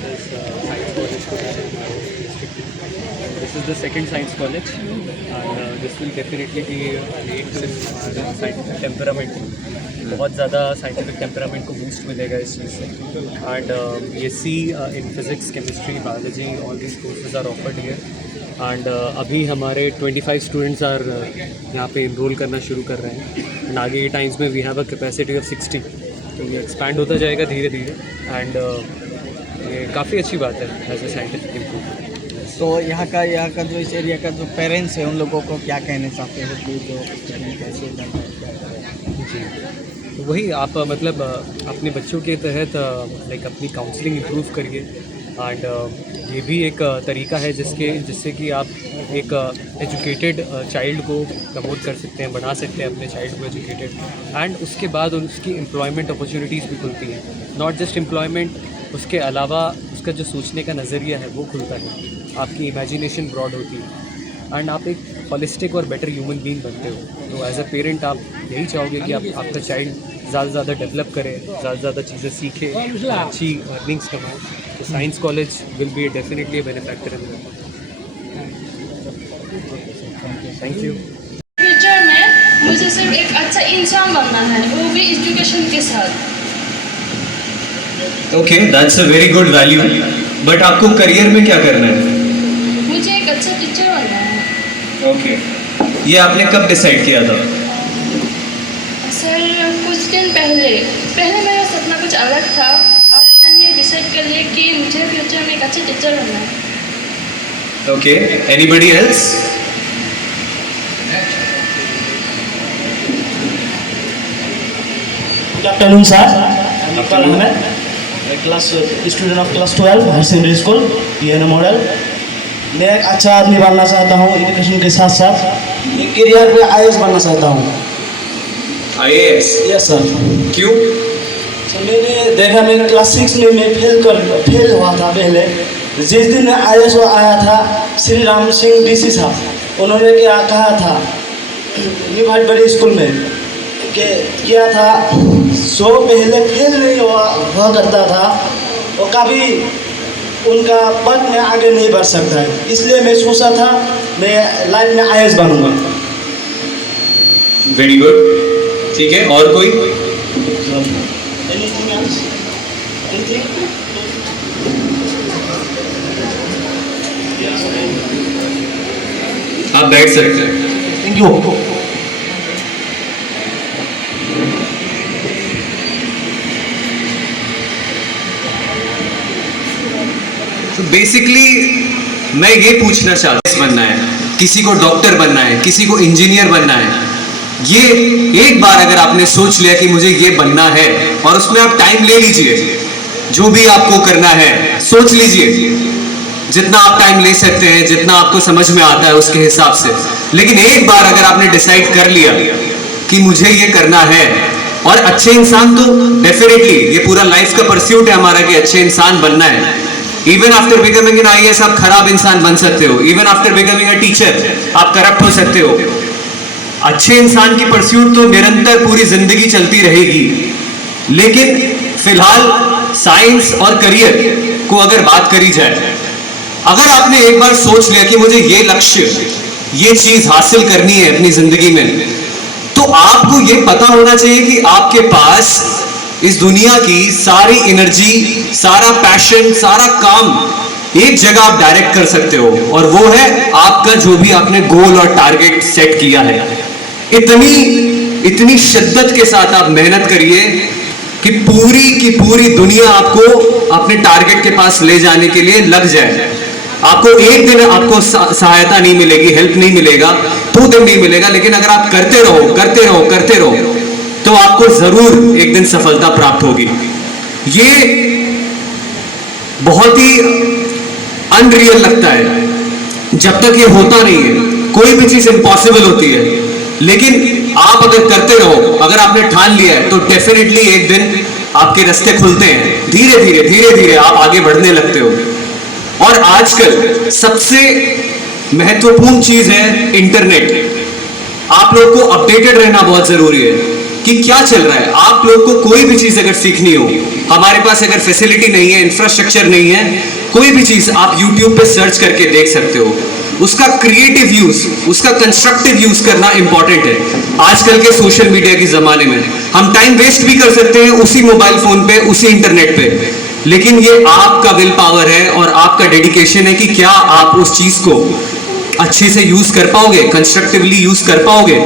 this science college position in our district. This is the second science college, and this will definitely be linked with our scientific temperament. बहुत ज़्यादा scientific temperament को boost मिलेगा इस चीज़ से. And BSc in physics, chemistry, biology, all these courses are offered here. And अभी हमारे 25 students are यहाँ पे इनरोल करना शुरू कर रहे हैं. एंड आगे के टाइम्स में we have a capacity of 60, तो ये एक्सपैंड होता जाएगा धीरे धीरे. एंड ये काफ़ी अच्छी बात है एज ए साइंटिफिक इम्प्रूवमेंट. तो यहाँ का जो इस एरिया का जो पेरेंट्स है उन लोगों को क्या कहना चाहते हैं कि जो स्टूडेंट कैसे करना है, क्या करें? जी, तो वही आप मतलब अपने बच्चों के तहत लाइक अपनी काउंसलिंग इम्प्रूव करिए. एंड ये भी एक तरीका है जिससे कि आप एक एजुकेटेड चाइल्ड को प्रमोट कर सकते हैं, बना सकते हैं अपने चाइल्ड को एजुकेटेड. एंड उसके बाद उसकी एम्प्लॉयमेंट अपॉर्चुनिटीज़ भी खुलती हैं. नॉट जस्ट एम्प्लॉयमेंट, उसके अलावा उसका जो सोचने का नज़रिया है वो खुलता है, आपकी इमेजिनेशन ब्रॉड होती है, एंड आप एक हॉलिस्टिक और बेटर ह्यूमन बीइंग बनते हो. तो एज अ पेरेंट आप यही चाहोगे कि आपका चाइल्ड ज़्यादा से ज़्यादा डेवलप करे, ज़्यादा से ज़्यादा चीज़ें सीखे, अच्छी अर्निंग्स कमाए. तो science college will be definitely a benefactor in that. Thank you. Future में मुझे सिर्फ एक अच्छा इंसान बनना है, वो भी एजुकेशन के साथ. Okay, that's a very good value. But आपको करियर में क्या करना है? मुझे एक अच्छा टीचर बनना है. ओके, ये आपने कब डिसाइड किया था? सर कुछ दिन पहले मेरा सपना कुछ अलग था. अब मैंने डिसाइड कर लिया कि मुझे फ्यूचर में एक अच्छा टीचर बनना है. Okay, anybody else? Good afternoon sir. Iqbal Ahmed, class student of class 12 higher secondary school PN model. मैं एक अच्छा आदमी बनना चाहता हूँ. एजुकेशन के साथ साथ एक करियर पे IAS बनना चाहता हूँ. IAS? Yes sir. क्यों? सर मैंने देखा, मैं क्लास 6 में मैं फेल हुआ था पहले. जिस दिन मैं IAS को आया था, श्री राम सिंह DC साहब, उन्होंने क्या कहा था न्यू बड़े स्कूल में किया था, सो पहले फेल नहीं हुआ करता था और कभी उनका पद में आगे नहीं बढ़ सकता है. इसलिए मैं सोचा था मैं लाइफ में IAS बनूंगा. Very good. ठीक है, और कोई? Anything else? Anything? आप बैठ सकते हैं. Thank you. तो बेसिकली मैं ये पूछना चाहता हूँ, बनना है, किसी को डॉक्टर बनना है, किसी को इंजीनियर बनना है. ये एक बार अगर आपने सोच लिया कि मुझे ये बनना है, और उसमें आप टाइम ले लीजिए, जो भी आपको करना है सोच लीजिए, जितना आप टाइम ले सकते हैं, जितना आपको समझ में आता है उसके हिसाब से. लेकिन एक बार अगर आपने डिसाइड कर लिया कि मुझे ये करना है, और अच्छे इंसान तो डेफिनेटली ये पूरा लाइफ का परस्यूट है हमारा कि अच्छे इंसान बनना है. Even after becoming an IAS आप खराब इंसान बन सकते हो. Even after becoming a teacher आप करप्ट हो सकते हो. अच्छे इंसान की परस्यूट तो निरंतर पूरी जिंदगी चलती रहेगी. लेकिन फिलहाल साइंस और करियर को अगर बात करी जाए, अगर आपने एक बार सोच लिया कि मुझे ये लक्ष्य, ये चीज हासिल करनी है अपनी जिंदगी में, तो आपको ये पता होना चाहिए कि आपके पास इस दुनिया की सारी एनर्जी, सारा पैशन, सारा काम एक जगह आप डायरेक्ट कर सकते हो, और वो है आपका जो भी आपने गोल और टारगेट सेट किया है. इतनी शिद्दत के साथ आप मेहनत करिए कि पूरी की पूरी दुनिया आपको अपने टारगेट के पास ले जाने के लिए लग जाए. आपको एक दिन आपको सहायता नहीं मिलेगी, हेल्प नहीं मिलेगा, 2 दिन नहीं मिलेगा, लेकिन अगर आप करते रहो तो आपको जरूर एक दिन सफलता प्राप्त होगी. ये बहुत ही अनरियल लगता है जब तक ये होता नहीं है. कोई भी चीज इम्पॉसिबल होती है, लेकिन आप अगर करते रहो, अगर आपने ठान लिया है, तो डेफिनेटली एक दिन आपके रास्ते खुलते हैं. धीरे धीरे आप आगे बढ़ने लगते हो. और आजकल सबसे महत्वपूर्ण चीज है इंटरनेट. आप लोग को अपडेटेड रहना बहुत जरूरी है कि क्या चल रहा है। आप लोग को कोई भी चीज अगर सीखनी हो, हमारे पास अगर फैसिलिटी नहीं है, इंफ्रास्ट्रक्चर नहीं है, कोई भी चीज आप YouTube पे सर्च करके देख सकते हो। उसका क्रिएटिव यूज, उसका कंस्ट्रक्टिव यूज करना इंपॉर्टेंट है। आजकल के सोशल मीडिया के जमाने में हम टाइम वेस्ट भी कर सकते हैं उसी मोबाइल फोन पे, उसी इंटरनेट पे, लेकिन ये आपका विल पावर है और आपका डेडिकेशन है कि क्या आप उस चीज को अच्छे से यूज कर पाओगे, कंस्ट्रक्टिवली यूज कर पाओगे,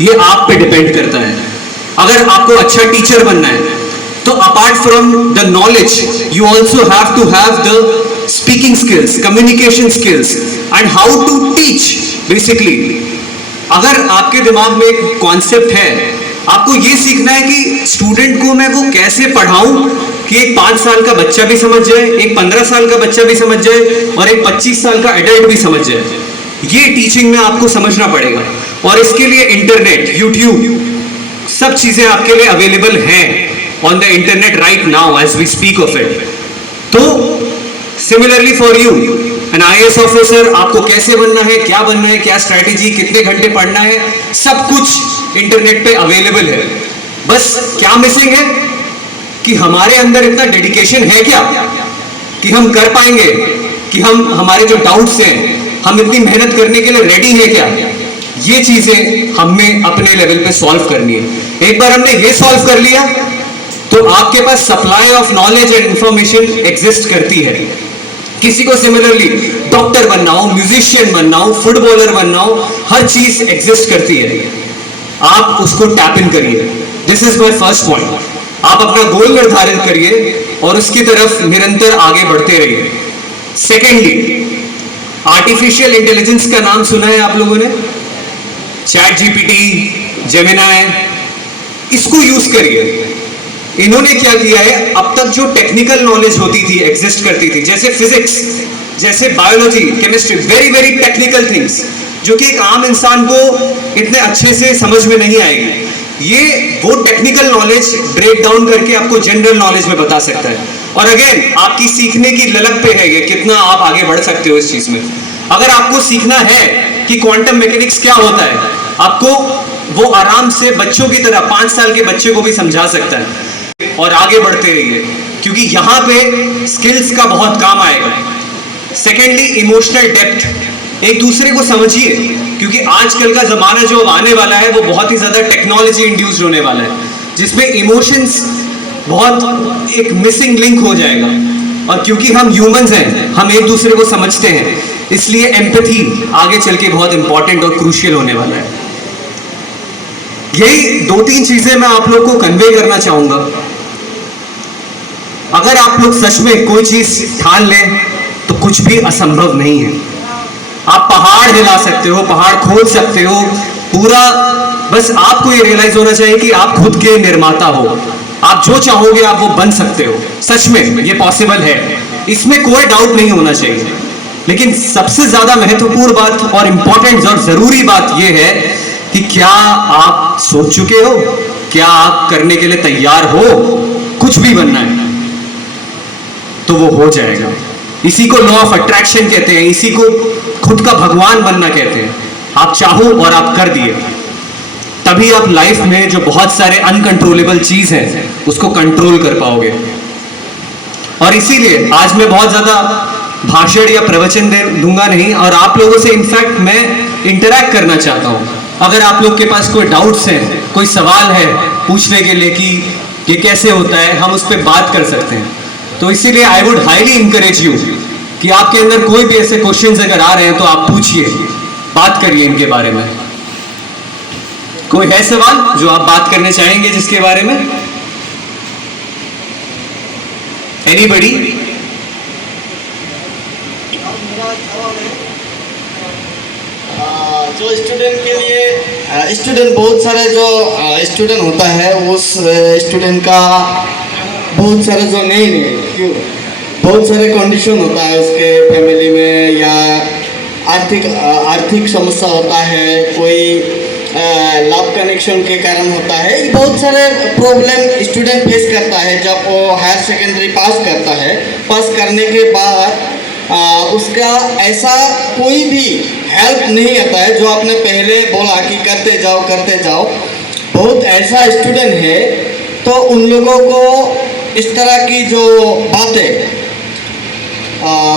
ये आप पे डिपेंड करता है। अगर आपको अच्छा टीचर बनना है तो apart from the knowledge you also have to have the speaking skills, communication skills and how to teach. Basically अगर आपके दिमाग में एक कॉन्सेप्ट है, आपको ये सीखना है कि स्टूडेंट को मैं वो कैसे पढ़ाऊं कि एक 5 साल का बच्चा भी समझ जाए, एक 15 साल का बच्चा भी समझ जाए और एक 25 साल का एडल्ट भी समझ जाए। ये टीचिंग में आपको समझना पड़ेगा और इसके लिए इंटरनेट, यूट्यूब, सब चीजें आपके लिए अवेलेबल हैं on the internet right now as we speak of it. तो similarly for you an IAS officer, आपको कैसे बनना है, क्या बनना है, क्या स्ट्रैटेजी, कितने घंटे पढ़ना है, सब कुछ इंटरनेट पे अवेलेबल है। बस क्या मिसिंग है कि हमारे अंदर इतना डेडिकेशन है क्या कि हम कर पाएंगे, कि हम हमारे जो डाउट्स हैं हम इतनी मेहनत करने के लिए रेडी है क्या। ये चीजें हमें अपने लेवल पे सॉल्व करनी है। एक बार हमने ये सॉल्व कर लिया तो आपके पास supply of knowledge and information exist करती है। किसी को सिमिलरली डॉक्टर बनना हो, म्यूजिशियन बनना हो, फुटबॉलर बनना हो, हर चीज एग्जिस्ट करती है। आप उसको टैप इन करिए। This is my first point. आप अपना गोल निर्धारित करिए और उसकी तरफ निरंतर आगे बढ़ते रहिए। सेकेंडली, आर्टिफिशियल इंटेलिजेंस का नाम सुना है आप लोगों ने? चैट GPT, जेमिनाई, इसको यूज करिए। इन्होंने क्या किया है, अब तक जो टेक्निकल नॉलेज होती थी, एग्जिस्ट करती थी, जैसे फिजिक्स, जैसे biology, chemistry, very very technical things जो कि एक आम इंसान को इतने अच्छे से समझ में नहीं आएगी, ये वो टेक्निकल नॉलेज ब्रेक डाउन करके आपको जनरल नॉलेज में बता सकता है। और अगेन आपकी सीखने की ललक पे है ये कितना आप आगे बढ़ सकते हो इस चीज में। अगर आपको सीखना है कि क्वांटम मैकेनिक्स क्या होता है, आपको वो आराम से बच्चों की तरह 5 साल के बच्चे को भी समझा सकता है और आगे बढ़ते रहिए, क्योंकि यहाँ पे स्किल्स का बहुत काम आएगा। सेकेंडली, इमोशनल डेप्थ, एक दूसरे को समझिए, क्योंकि आजकल का जमाना जो अब आने वाला है वो बहुत ही ज्यादा टेक्नोलॉजी इंड्यूस्ड होने वाला है, जिसमें इमोशंस बहुत एक मिसिंग लिंक हो जाएगा। और क्योंकि हम ह्यूमंस हैं, हम एक दूसरे को समझते हैं, इसलिए एम्पैथी आगे चल के बहुत इंपॉर्टेंट और क्रूशियल होने वाला है। यही 2-3 चीजें मैं आप लोग को कन्वे करना चाहूंगा। अगर आप लोग सच में कोई चीज ठान लें तो कुछ भी असंभव नहीं है। आप पहाड़ हिला सकते हो, पहाड़ खोद सकते हो, पूरा, बस आपको ये रियलाइज होना चाहिए कि आप खुद के निर्माता हो। आप जो चाहोगे आप वो बन सकते हो। सच में ये पॉसिबल है, इसमें कोई डाउट नहीं होना चाहिए। लेकिन सबसे ज्यादा महत्वपूर्ण बात और इंपॉर्टेंट और जरूरी बात यह है कि क्या आप सोच चुके हो, क्या आप करने के लिए तैयार हो। कुछ भी बनना है तो वो हो जाएगा। इसी को लॉ ऑफ अट्रैक्शन कहते हैं, इसी को खुद का भगवान बनना कहते हैं। आप चाहो और आप कर दिए, तभी आप लाइफ में जो बहुत सारे अनकंट्रोलेबल चीज है उसको कंट्रोल कर पाओगे। और इसीलिए आज मैं बहुत ज्यादा भाषण या प्रवचन दूंगा नहीं, और आप लोगों से इनफैक्ट मैं इंटरैक्ट करना चाहता हूं। अगर आप लोग के पास कोई डाउट्स हैं, कोई सवाल है पूछने के लिए कि ये कैसे होता है, हम उस पर बात कर सकते हैं। तो इसीलिए I would highly encourage you कि आपके अंदर कोई भी ऐसे क्वेश्चंस अगर आ रहे हैं तो आप पूछिए, बात करिए इनके बारे में। कोई है सवाल जो आप बात करने चाहेंगे जिसके बारे में? एनीबडी? जो स्टूडेंट के लिए, स्टूडेंट बहुत सारे जो स्टूडेंट होता है उस स्टूडेंट का बहुत सारे जो नहीं क्यों बहुत सारे कंडीशन होता है उसके फैमिली में, या आर्थिक समस्या होता है, कोई लव कनेक्शन के कारण होता है। बहुत सारे प्रॉब्लम स्टूडेंट फेस करता है जब वो हायर सेकेंडरी पास करता है। पास करने के बाद उसका ऐसा कोई भी हेल्प नहीं आता है, जो आपने पहले बोला कि करते जाओ बहुत ऐसा स्टूडेंट है तो उन लोगों को इस तरह की जो बातें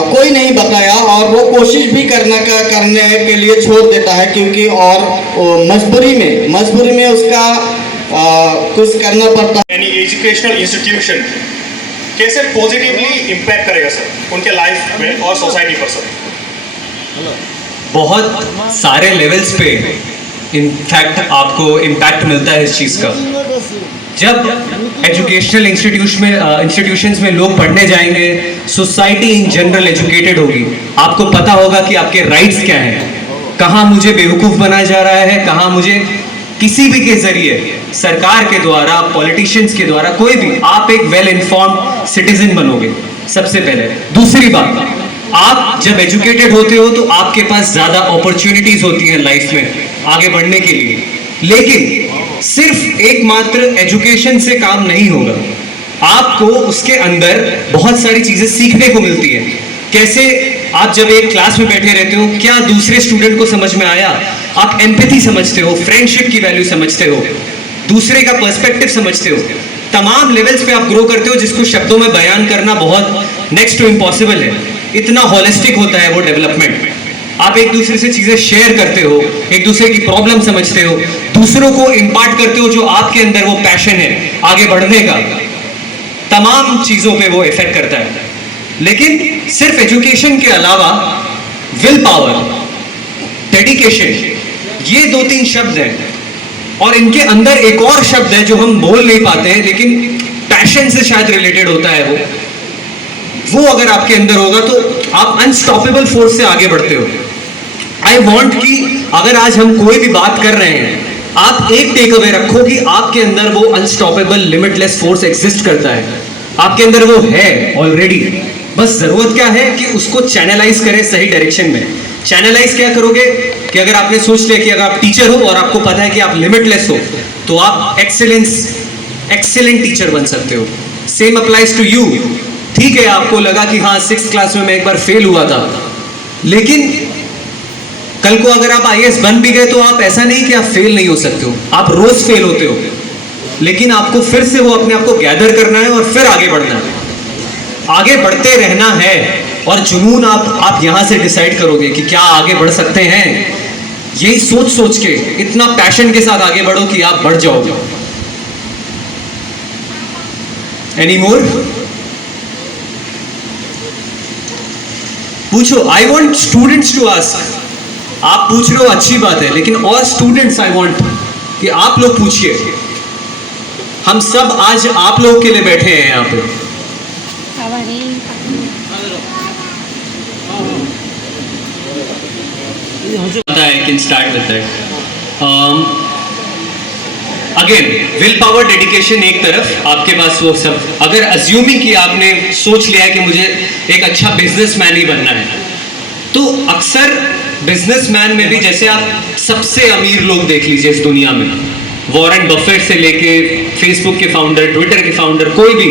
कोई नहीं बताया और वो कोशिश भी करने के लिए छोड़ देता है, क्योंकि और मजबूरी में उसका कुछ करना पड़ता है। यानी एजुकेशनल इंस्टीट्यूशन कैसे पॉजिटिवली इम्पैक्ट करेगा सर उनके लाइफ में और सोसाइटी पर सर? बहुत सारे लेवल्स पे इनफैक्ट आपको इम्पैक्ट मिलता है इस चीज़ का। जब एजुकेशनल इंस्टीट्यूशंस में लोग पढ़ने जाएंगे, सोसाइटी इन जनरल एजुकेटेड होगी, आपको पता होगा कि आपके राइट्स क्या हैं, कहाँ मुझे बेवकूफ़ बनाया जा रहा है, कहाँ मुझे किसी भी के जरिए, सरकार के द्वारा, पॉलिटिशियंस के द्वारा, कोई भी, आप एक वेल इन्फॉर्म्ड सिटीजन बनोगे सबसे पहले। दूसरी बात, आप जब एजुकेटेड होते हो तो आपके पास ज़्यादा अपॉर्चुनिटीज़ होती हैं लाइफ में आगे बढ़ने के लिए। लेकिन सिर्फ एकमात्र एजुकेशन से काम नहीं होगा, आपको उसके अंदर बहुत सारी चीज़ें सीखने को मिलती हैं। कैसे आप जब एक क्लास में बैठे रहते हो, क्या दूसरे स्टूडेंट को समझ में आया, आप एम्पैथी समझते हो, फ्रेंडशिप की वैल्यू समझते हो, दूसरे का पर्सपेक्टिव समझते हो, तमाम लेवल्स पे आप ग्रो करते हो जिसको शब्दों में बयान करना बहुत नेक्स्ट टू इम्पॉसिबल है। इतना हॉलिस्टिक होता है वो डेवलपमेंट। आप एक दूसरे से चीज़ें शेयर करते हो, एक दूसरे की प्रॉब्लम समझते हो, दूसरों को इम्पार्ट करते हो जो आपके अंदर वो पैशन है आगे बढ़ने का, तमाम चीज़ों पे वो इफेक्ट करता है। लेकिन सिर्फ एजुकेशन के अलावा विल पावर, डेडिकेशन, ये 2-3 शब्द हैं और इनके अंदर एक और शब्द है जो हम बोल नहीं पाते हैं लेकिन पैशन से शायद रिलेटेड होता है। वो अगर आपके अंदर होगा तो आप अनस्टॉपेबल फोर्स से आगे बढ़ते हो। आई वॉन्ट कि अगर आज हम कोई भी बात कर रहे हैं, आप एक टेक अवे रखो कि आपके अंदर वो अनस्टॉपेबल लिमिटलेस फोर्स एग्जिस्ट करता है, आपके अंदर वो है ऑलरेडी। बस जरूरत क्या है कि उसको चैनलाइज करें सही डायरेक्शन में। चैनलाइज क्या करोगे कि अगर आपने सोच लिया कि अगर आप टीचर हो और आपको पता है कि आप लिमिटलेस हो तो आप एक्सेलेंट टीचर बन सकते हो। Same applies to you. ठीक है, आपको लगा कि हाँ 6th क्लास में मैं एक बार फेल हुआ था, लेकिन कल को अगर आप IAS बन भी गए तो आप ऐसा नहीं कि आप फेल नहीं हो सकते हो, आप रोज फेल होते हो, लेकिन आपको फिर से वो अपने आप को गैदर करना है और फिर आगे बढ़ना है, आगे बढ़ते रहना है। और जुनून आप यहां से डिसाइड करोगे कि क्या आगे बढ़ सकते हैं, यही सोच सोच के इतना पैशन के साथ आगे बढ़ो कि आप बढ़ जाओगे। Any more? पूछो। I want students to ask. आप पूछ रहे हो अच्छी बात है, लेकिन और स्टूडेंट्स आई वॉन्ट कि आप लोग पूछिए। हम सब आज आप लोगों के लिए बैठे हैं यहाँ पे। I can start with that. Again will power, dedication एक तरफ, आपके पास वो सब, अगर अज्यूमिंग कि आपने सोच लिया है कि मुझे एक अच्छा बिजनेसमैन ही बनना है, तो अक्सर बिजनेसमैन में भी, जैसे आप सबसे अमीर लोग देख लीजिए इस दुनिया में, वॉरेन बफेट से लेके फेसबुक के फाउंडर, ट्विटर के फाउंडर, कोई भी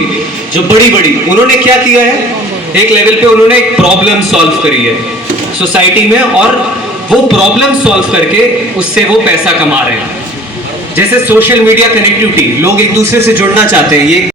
जो बड़ी उन्होंने क्या किया है, एक लेवल पे उन्होंने एक प्रॉब्लम सॉल्व करी है सोसाइटी में और वो प्रॉब्लम सॉल्व करके उससे वो पैसा कमा रहे हैं। जैसे सोशल मीडिया कनेक्टिविटी, लोग एक दूसरे से जुड़ना चाहते हैं, ये